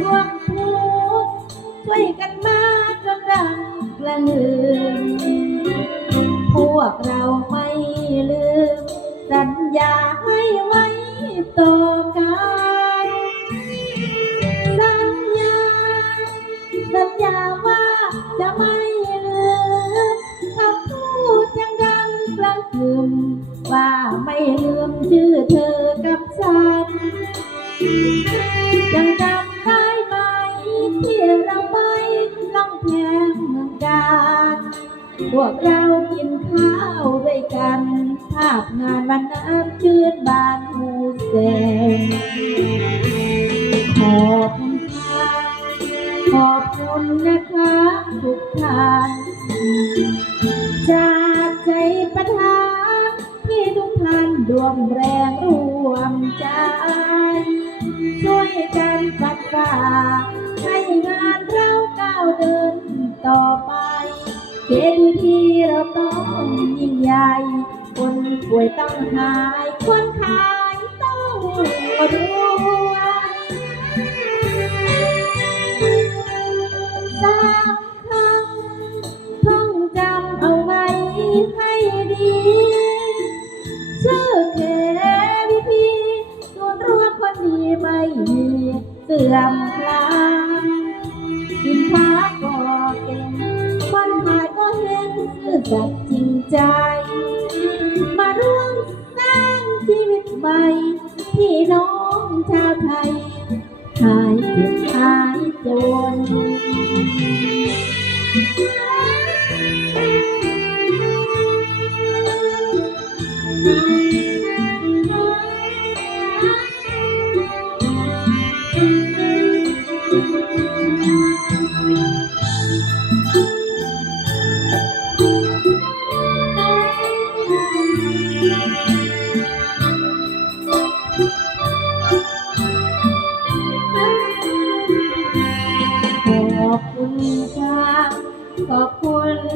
ร่วมสุขร่วมทุกข์ช่วยกันมาจนดังกระลืมพวกเราไม่ลืม สัญญาให้ไว้ต่อกันสัญญา สัญญาว่าจะไม่ลืมคำพูดยังดังกระหึ่มว่าไม่ลืมชื่อเธอกับฉัน พวกเรากินข้าวด้วยกัน ภาพงานวันนั้นชื่นบานหูเสงขอบคุณค่ะขอบคุณนะคะทุกท่านจากใจประทานที่ทุกท่านรวมแรงรวมใจ ช่วยกันปัดป่าให้งานเราก้าวเดินต่อไปเป่วยต้องหายคนขายต้องรวยสามคำท่องจำเอาไว้ให้ดี ชื่อเควิพีส่วนย์รวมคนดีไม่มีเสื่อมคลายสินค้าก็เก่งคนขายก็เห็นซื่อสัตย์จริงใจ ใหม่พี่น้องชาวไทยหายเจ็บหายจน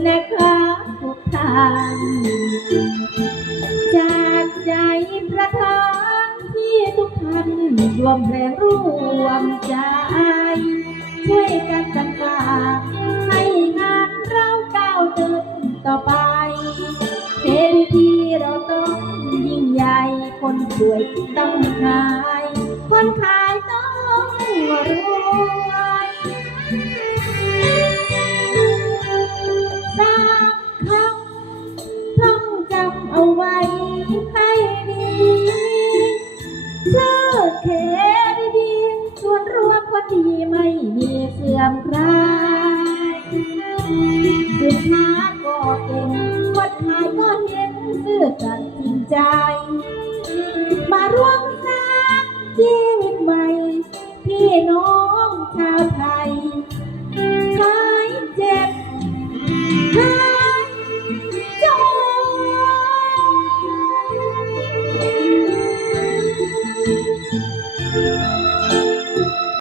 นะคะทุกท่านจากใจประทานที่ทุกท่านรวมแรงร่วมใจ ช่วยกันจัดการให้งานเราก้าวเดินต่อไปเทวีทีเราต้องยิ่งใหญ่คนป่วยต้องหาย คนขายต้องรวย ที่ไม่มีเสื่อมคลายสุดท้าก็เก่งกฎหายก็เห็นเสื้อสัตย์จริงใจ มาร่วมสร้างชีวิตใหม่พี่น้อง